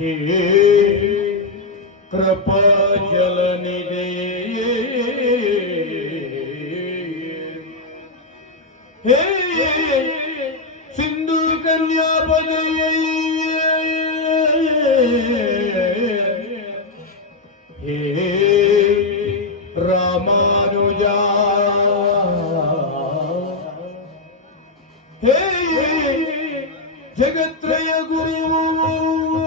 कृपा जल निधे हे सिंधु कन्या पद हे रामानुजा हे जगत्रय गुरु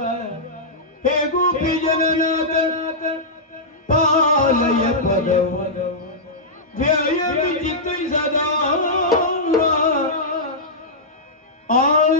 जगनाथ पालय पदव जीत सदा आल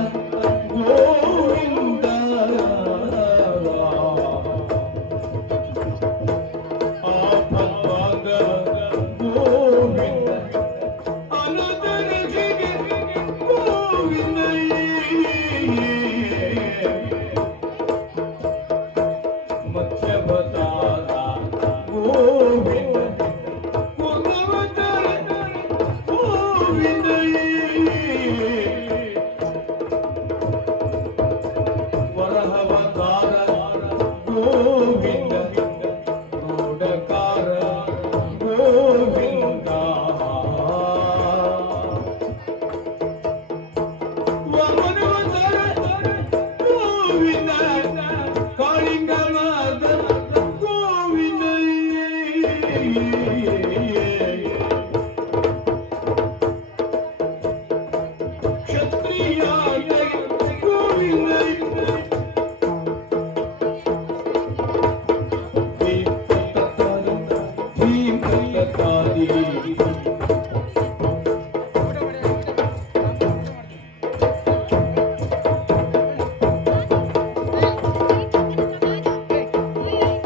Maria.